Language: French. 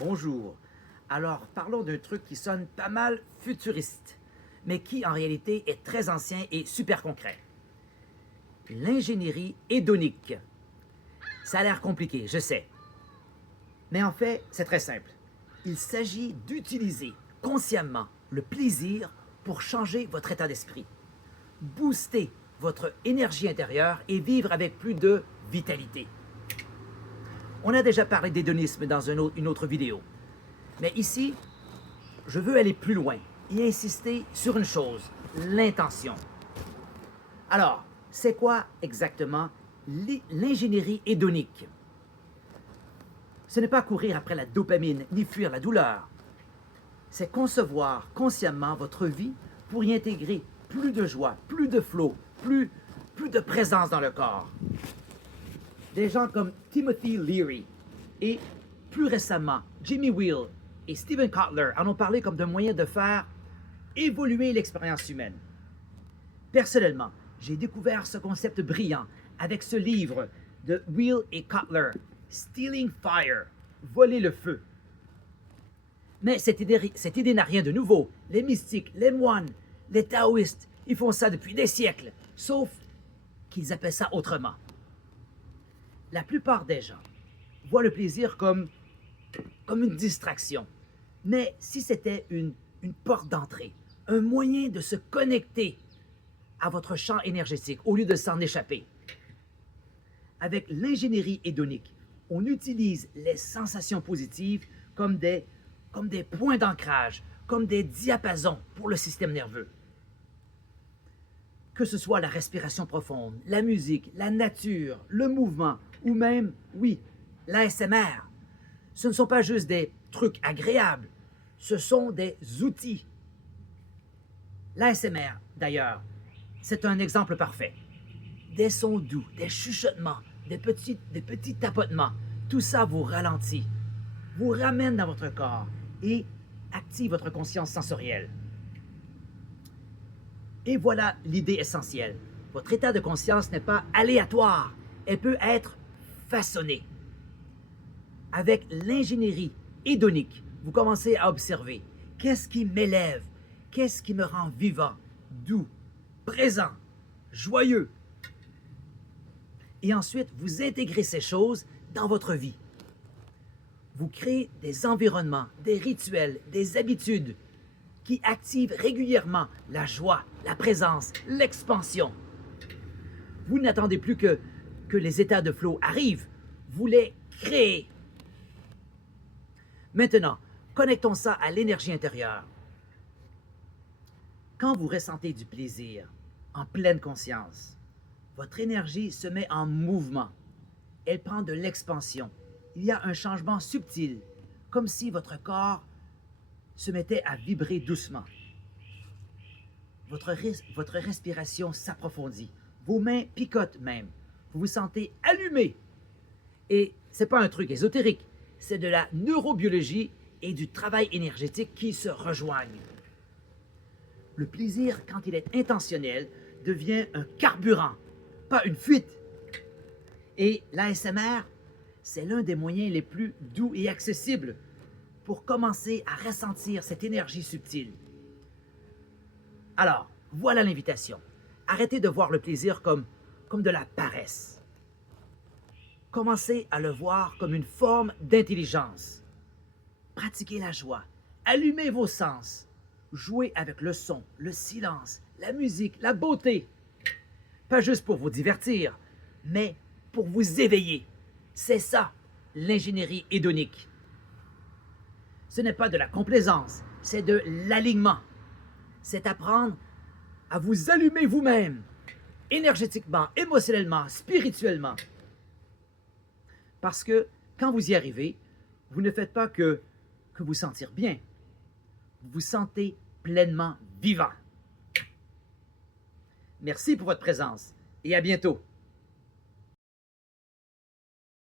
Bonjour. Alors, parlons d'un truc qui sonne pas mal futuriste, mais qui en réalité est très ancien et super concret. L'ingénierie hédonique. Ça a l'air compliqué, je sais. Mais en fait, c'est très simple. Il s'agit d'utiliser consciemment le plaisir pour changer votre état d'esprit, booster votre énergie intérieure et vivre avec plus de vitalité. On a déjà parlé d'hédonisme dans une autre vidéo. Mais ici, je veux aller plus loin et insister sur une chose, l'intention. Alors, c'est quoi exactement l'ingénierie hédonique? Ce n'est pas courir après la dopamine ni fuir la douleur. C'est concevoir consciemment votre vie pour y intégrer plus de joie, plus de flow, plus de présence dans le corps. Des gens comme Timothy Leary et plus récemment Jimmy Wheel et Steven Kotler en ont parlé comme d'un moyen de faire évoluer l'expérience humaine. Personnellement, j'ai découvert ce concept brillant avec ce livre de Wheel et Kotler, Stealing Fire, Voler le feu. Mais cette idée n'a rien de nouveau. Les mystiques, les moines, les taoïstes, ils font ça depuis des siècles, sauf qu'ils appellent ça autrement. La plupart des gens voient le plaisir comme une distraction. Mais si c'était une porte d'entrée, un moyen de se connecter à votre champ énergétique au lieu de s'en échapper. Avec l'ingénierie hédonique, on utilise les sensations positives comme des points d'ancrage, comme des diapasons pour le système nerveux. Que ce soit la respiration profonde, la musique, la nature, le mouvement, ou même, oui, l'ASMR, ce ne sont pas juste des trucs agréables, ce sont des outils. L'ASMR, d'ailleurs, c'est un exemple parfait. Des sons doux, des chuchotements, des petits tapotements, tout ça vous ralentit, vous ramène dans votre corps et active votre conscience sensorielle. Et voilà l'idée essentielle. Votre état de conscience n'est pas aléatoire, elle peut être façonnée. Avec l'ingénierie hédonique, vous commencez à observer qu'est-ce qui m'élève, qu'est-ce qui me rend vivant, doux, présent, joyeux. Et ensuite, vous intégrez ces choses dans votre vie. Vous créez des environnements, des rituels, des habitudes qui activent régulièrement la joie, la présence, l'expansion. Vous n'attendez plus que les états de flow arrivent, vous les créez. Maintenant, connectons ça à l'énergie intérieure. Quand vous ressentez du plaisir, en pleine conscience, votre énergie se met en mouvement. Elle prend de l'expansion. Il y a un changement subtil, comme si votre corps se mettait à vibrer doucement. Votre respiration s'approfondit. Vos mains picotent même. Vous vous sentez allumé. Et ce n'est pas un truc ésotérique, c'est de la neurobiologie et du travail énergétique qui se rejoignent. Le plaisir, quand il est intentionnel, devient un carburant, pas une fuite. Et l'ASMR, c'est l'un des moyens les plus doux et accessibles pour commencer à ressentir cette énergie subtile. Alors, voilà l'invitation. Arrêtez de voir le plaisir comme de la paresse. Commencez à le voir comme une forme d'intelligence. Pratiquez la joie. Allumez vos sens. Jouez avec le son, le silence, la musique, la beauté. Pas juste pour vous divertir, mais pour vous éveiller. C'est ça, l'ingénierie hédonique. Ce n'est pas de la complaisance, c'est de l'alignement. C'est apprendre à vous allumer vous-même, énergétiquement, émotionnellement, spirituellement. Parce que quand vous y arrivez, vous ne faites pas que vous sentir bien. Vous vous sentez pleinement vivant. Merci pour votre présence et à bientôt.